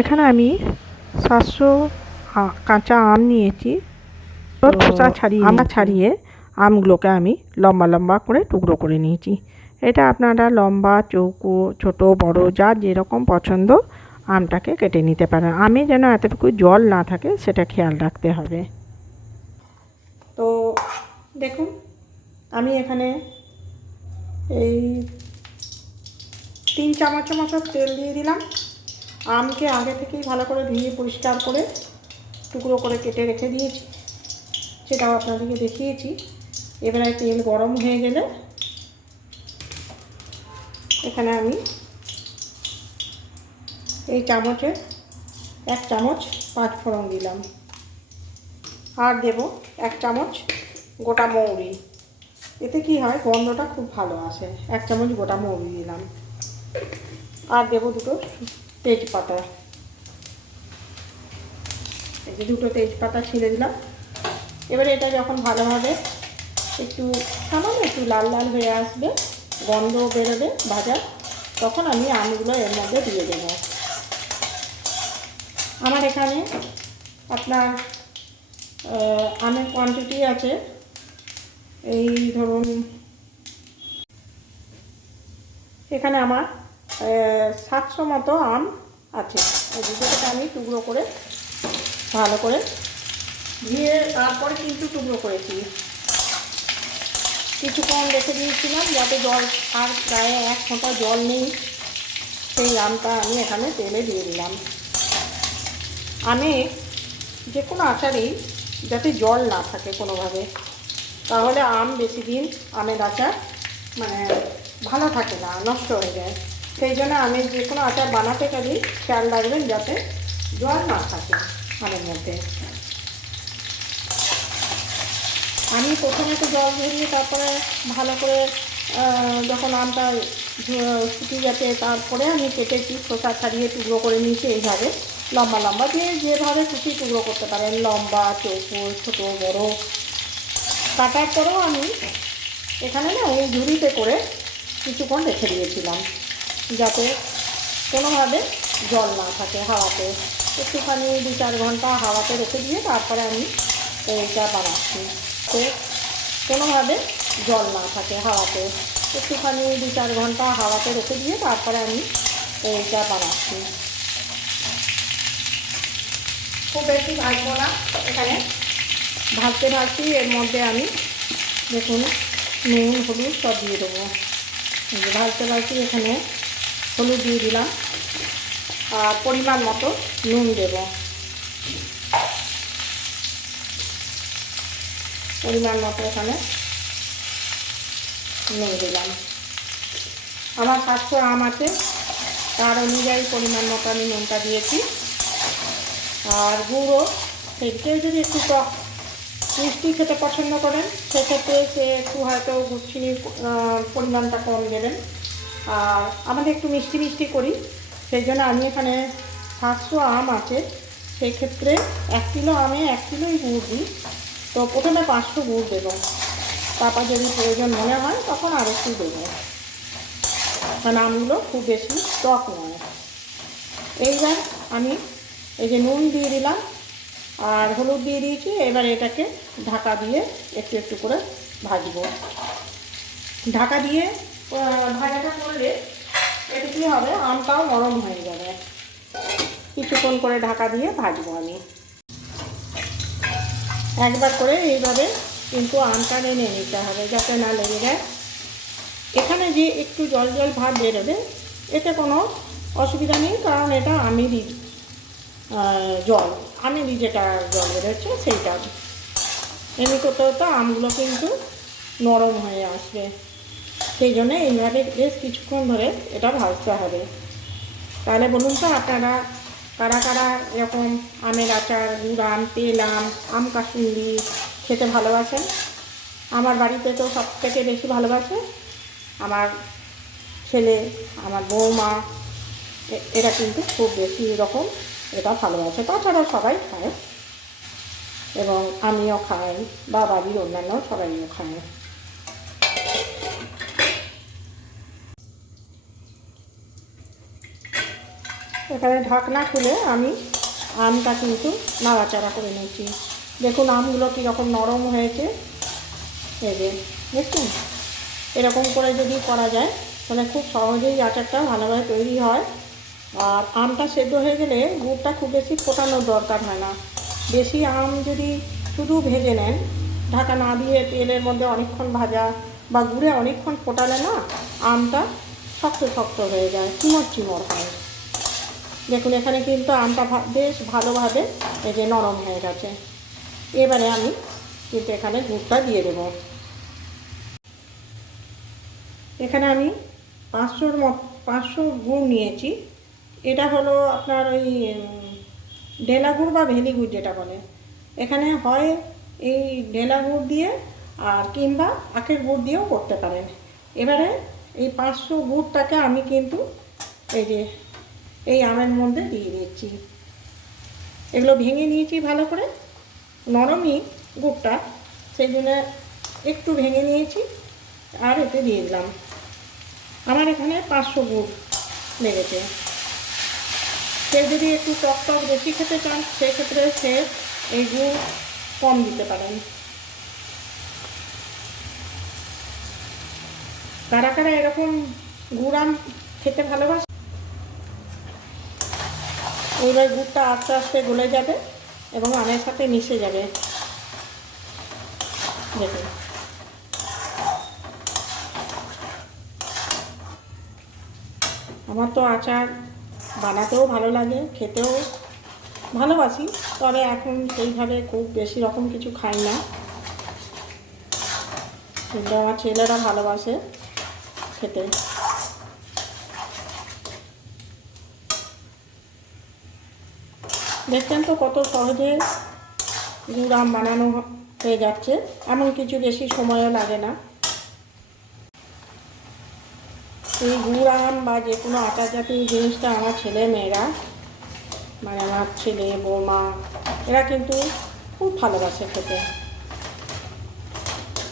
এখানে আমি 700 কাঁচা আম নিয়েছি। খোসা ছাড়িয়ে আমগুলোকে আমি লম্বা লম্বা করে টুকরো করে নিয়েছি। এটা আপনারা লম্বা, চৌকো, ছোট, বড় যার যেরকম পছন্দ আমটাকে কেটে নিতে পারেন। আমে যেন এতটুকু জল না থাকে সেটা খেয়াল রাখতে হবে। তো দেখুন, আমি এখানে এই 3 চামচ মতো তেল দিয়ে দিলাম। আমকে আগে থেকেই ভালো করে ধুয়ে পরিষ্কার করে টুকরো করে কেটে রেখে দিয়েছি, সেটাও আপনাদেরকে দেখিয়েছি। এবারে তেল গরম হয়ে গেলে এখানে আমি এই চামচে 1 চামচ 5 ফোড়ন দিলাম, আর দেব 1 চামচ গোটা মৌরি। এতে কি হয়, গন্ধটা খুব ভালো আসে। 1 চামচ গোটা মৌরি দিলাম, আর দেব 2টো তেজপাতা। এই যে 2টো তেজপাতা ছিঁড়ে দিলাম। এবারে এটা যখন ভালোভাবে একটু সামান্য একটু লাল লাল হয়ে আসবে, গন্ধ বেরোবে ভাজা, তখন আমি আমগুলো এর মধ্যে দিয়ে দেব। আমার এখানে আপনার আমের কোয়ান্টিটি আছে, এই ধরুন এখানে আমার 700 মতো আম আছে। এই দুটোকে আমি টুকরো করে ভালো করে দিয়ে তারপরে কিন্তু টুকরো করেছি। কিছুক্ষণ রেখে দিয়েছিলাম যাতে জল, আর গায়ে 1 ফোঁটা জল নেই, সেই আমটা আমি এখানে তেলে দিয়ে দিলাম। আমে যে কোনো আচারেই যাতে জল না থাকে কোনোভাবে, তাহলে আম বেশি দিন আমের আচার মানে ভালো থাকে না, নষ্ট হয়ে যায়। সেই জন্য আমি যে কোনো আচার বানাতে গেলে খেয়াল রাখবেন যাতে জল না থাকে আমের মধ্যে। আমি প্রথমে তো জল ঝরিয়ে তারপরে ভালো করে যখন আমটা শুকিয়ে গেছে তারপরে আমি কেটেছি, খোসা ছাড়িয়ে টুকরো করে নিয়েছি। এইভাবে লম্বা লম্বা যেভাবে খুশি টুকরো করতে পারেন, লম্বা, চৌকো, ছোটো, বড়। কাটার পরেও আমি এখানে না এই ঝুড়িতে করে কিছুক্ষণ রেখে দিয়েছিলাম যাতে কোনোভাবে জল না থাকে হাওয়াতে। একটুখানি 2-4 ঘন্টা হাওয়াতে রেখে দিয়ে তারপরে আমি এইটা বানাচ্ছি, তো কোনোভাবে জল না থাকে হাওয়াতে। একটুখানি 2-4 ঘন্টা হাওয়াতে রেখে দিয়ে তারপরে আমি এইটা বানাচ্ছি। খুব বেশি ভাজবো না, এখানে ভাজতে ভাজতে এর মধ্যে আমি দেখুন নুন, হলুদ সব দিয়ে দেবো। ভাজতে ভাজতে এখানে হলুদ দিয়ে দিলাম, আর পরিমাণ মতো নুন দেব। পরিমাণ মতো এখানে নুন দিলাম। আমার 700 আম আছে, তার অনুযায়ী পরিমাণ মতো আমি নুনটা দিয়েছি। আর গুঁড়ো, কেউ যদি একটু টক মিষ্টি খেতে পছন্দ করেন সেক্ষেত্রে সে একটু হয়তো চিনির পরিমাণটা কম দেবেন। আর আমাদের একটু মিষ্টি মিষ্টি করি, সেই জন্য আমি এখানে 700 আম আছে, সেই ক্ষেত্রে 1 কিলো আমে 1 কিলোই গুড় দিই। তো প্রথমে 500 গুড় দেবো, তারপর যদি প্রয়োজন মনে হয় তখন আর একটু দেবো, কারণ আমগুলো খুব বেশি টক নয়। এইবার আমি এই যে নুন দিয়ে দিলাম আর হলুদ দিয়ে দিয়েছি। এবার এটাকে ঢাকা দিয়ে একটু একটু করে ভাজবো। ঢাকা দিয়ে ভাজাটা করলে এতে কী হবে, আমটাও নরম হয়ে যাবে। কিছুক্ষণ করে ঢাকা দিয়ে ভাজবো আমি। একবার করে এইভাবে কিন্তু আমটা নেড়ে নিতে হবে যাতে না লেগে যায়। এখানে যে একটু জল জল ভাব বেরোবে এতে কোনো অসুবিধা নেই, কারণ এটা আমেরই জল, আমেরই যেটা জল বেরোচ্ছে সেইটা। এমনি করতেও তো আমগুলো কিন্তু নরম হয়ে আসবে, সেই জন্য এইভাবে বেশ কিছুক্ষণ ধরে এটা ভাজতে হবে। তাহলে বলুন তো আপনারা কারা কারা এরকম আমের আচার, গুড় আম, তেল আম, আম কাসুন্দি খেতে ভালোবাসেন? আমার বাড়িতে তো সবথেকে বেশি ভালোবাসে আমার ছেলে, আমার বৌমা, এরা কিন্তু খুব বেশি রকম এটা ভালোবাসে। তাছাড়া সবাই খায় এবং আমিও খাই বা বাড়ির অন্যান্য সবাইও খায়। এখানে ঢাকনা খুলে আমি আমটা কিন্তু নাড়াচাড়া করে নিচ্ছি। দেখুন আমগুলো কীরকম নরম হয়েছে, এই যে দেখছেন। এরকম করে যদি করা যায় তাহলে খুব সহজেই আচারটা ভালোভাবে তৈরি হয়। আর আমটা সেদ্ধ হয়ে গেলে গুড়টা খুব বেশি ফোটানোর দরকার হয় না। বেশি আম যদি শুধু ভেজে নেন, ঢাকা না দিয়ে তেলের মধ্যে অনেকক্ষণ ভাজা বা গুড়ে অনেকক্ষণ ফোটালে না আমটা শক্ত শক্ত হয়ে যায়, চিমর চিমর হয়। দেখুন এখানে কিন্তু আমটা বেশ ভালোভাবে এই যে নরম হয়ে গেছে। এবারে আমি কিন্তু এখানে গুড়টা দিয়ে দেব। এখানে আমি 500 গুড় নিয়েছি। এটা হলো আপনার ওই ঢেলা গুড় বা ভেলি গুড় যেটা বলে। এখানে হয় এই ঢেলা গুড় দিয়ে আর কিংবা আখের গুড় দিয়েও করতে পারেন। এবারে এই 500 গুড়টাকে আমি কিন্তু এই যে এই আমের মধ্যে দিয়ে দিচ্ছি। এগুলো ভেঙে নিয়েছি ভালো করে, নরমই গুড়টা, সেই জন্য একটু ভেঙে নিয়েছি আর এতে দিয়ে দিলাম। আমার এখানে 500 গুড় লেগেছে। সে যদি একটু টক টক বেশি খেতে চান সেক্ষেত্রে সে এই গুড় কম দিতে পারেন। কারা কারা এরকম গুড় আম খেতে ভালোবাসে। এইবার গুড়টা আস্তে আস্তে গলে যাবে এবং আমের সাথে মিশে যাবে। দেখুন আমার তো আচার বানাতেও ভালো লাগে, খেতেও ভালোবাসি, তবে এখন সেইভাবে খুব বেশি রকম কিছু খাই না, কিন্তু আমার ছেলেরা ভালোবাসে খেতে। দেখছেন তো কত সহজে গুড় আম বানানো হয়ে যাচ্ছে, এমন কিছু বেশি সময়ও লাগে না। এই গুড় আম বা যে কোনো আচার জাতীয় জিনিসটা আমার ছেলে মেয়েরা, মানে আমার ছেলে বৌমা, এরা কিন্তু খুব ভালোবাসে খেতে।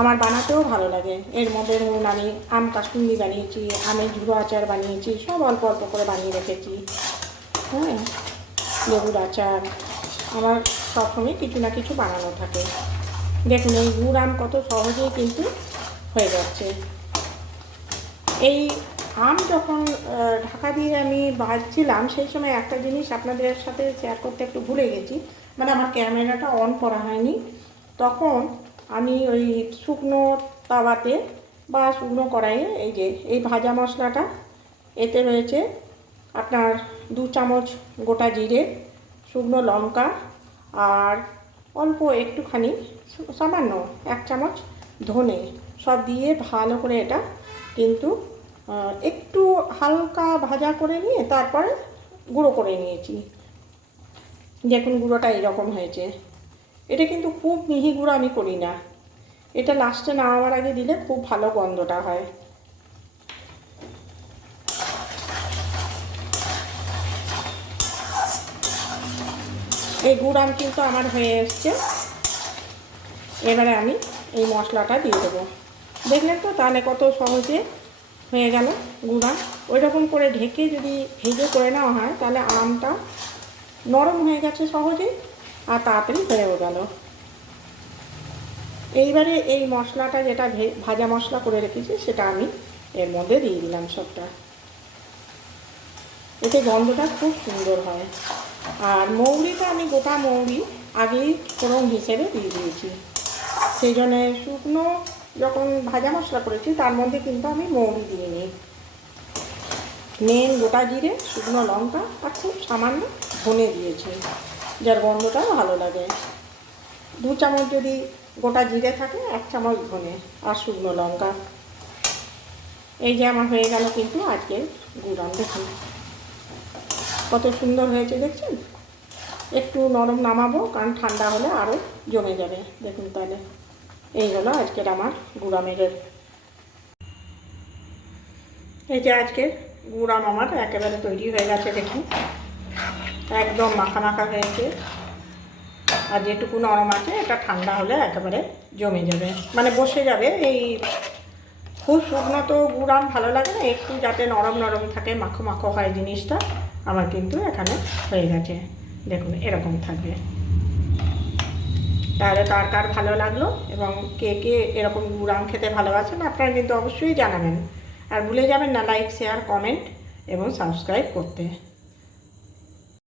আমার বানাতেও ভালো লাগে। এর মধ্যে ধরুন আমি আম কাসুন্দি বানিয়েছি, আমের ঝুড়ো আচার বানিয়েছি, সব অল্প অল্প করে বানিয়ে রেখেছি। হ্যাঁ, লেবুর আচার, আমার সবসময় কিছু না কিছু বানানো থাকে। দেখুন এই গুড় আম কত সহজেই কিন্তু হয়ে যাচ্ছে। এই আম যখন ঢাকা দিয়ে আমি ভাজছিলাম সেই সময় একটা জিনিস আপনাদের সাথে শেয়ার করতে একটু ভুলে গেছি, মানে আমার ক্যামেরাটা অন করা হয়নি। তখন আমি ওই শুকনো তাওয়াতে বা শুকনো কড়াইয়ে এই যে এই ভাজা মশলাটা, এতে রয়েছে আপনার 2 চামচ গোটা জিরে, শুকনো লঙ্কা আর অল্প একটুখানি সামান্য 1 চামচ ধনে, সব দিয়ে ভালো করে এটা কিন্তু একটু হালকা ভাজা করে নিয়ে তারপরে গুঁড়ো করে নিয়েছি। দেখুন গুঁড়োটা এরকম হয়েছে। এটা কিন্তু খুব মিহি গুঁড়ো আমি করি না, এটা লাস্টে নামাবার আগে দিলে খুব ভালো গন্ধটা হয়। এই গুড় আম কিন্তু আমার হয়ে এসছে। এবারে আমি এই মশলাটা দিয়ে দেবো। দেখলেন তো তাহলে কত সহজে হয়ে গেল গুড় আম। ওই রকম করে ঢেকে যদি ভেজে করে নেওয়া হয় তাহলে আমটা নরম হয়ে গেছে সহজেই আর তাড়াতাড়ি হয়েও গেল। এইবারে এই মশলাটা যেটা ভাজা মশলা করে রেখেছি সেটা আমি এর মধ্যে দিয়ে দিলাম সবটা। এতে গন্ধটা খুব সুন্দর হয়। আর মৌরিটা আমি গোটা মৌরি আগেই ফোড়ন হিসেবে দিয়ে দিয়েছি, সেই জন্যে শুকনো যখন ভাজা মশলা করেছি তার মধ্যে কিন্তু আমি মৌরি দিইনি। মেন গোটা জিরে, শুকনো লঙ্কা আর খুব সামান্য ধনে দিয়েছি, যার গন্ধটাও ভালো লাগে। 2 চামচ যদি গোটা জিরে থাকে, 1 চামচ ধনে আর শুকনো লঙ্কা। এই যে আমার হয়ে গেল কিন্তু আজকে গুড় আম। দেখুন কত সুন্দর হয়েছে, দেখছেন। একটু নরম নামাবো কারণ ঠান্ডা হলে আরও জমে যাবে। দেখুন তাহলে এই হলো আজকের আমার গুড় আমের। এই যে আজকের গুড় আম আমার একেবারে তৈরি হয়ে গেছে। দেখুন একদম মাখা মাখা হয়েছে, আর যেটুকু নরম আছে এটা ঠান্ডা হলে একেবারে জমে যাবে, মানে বসে যাবে। এই খুব শুকনো তো গুড় আম ভালো লাগে না, একটু যাতে নরম নরম থাকে, মাখো মাখো হয় জিনিসটা, আমার কিন্তু এখানে হয়ে গেছে। দেখুন এরকম থাকবে। তাহলে কার কার ভালো লাগলো এবং কে কে এরকম গুড় আম খেতে ভালোবাসেন আপনারা কিন্তু অবশ্যই জানাবেন। আর ভুলে যাবেন না লাইক, শেয়ার, কমেন্ট এবং সাবস্ক্রাইব করতে।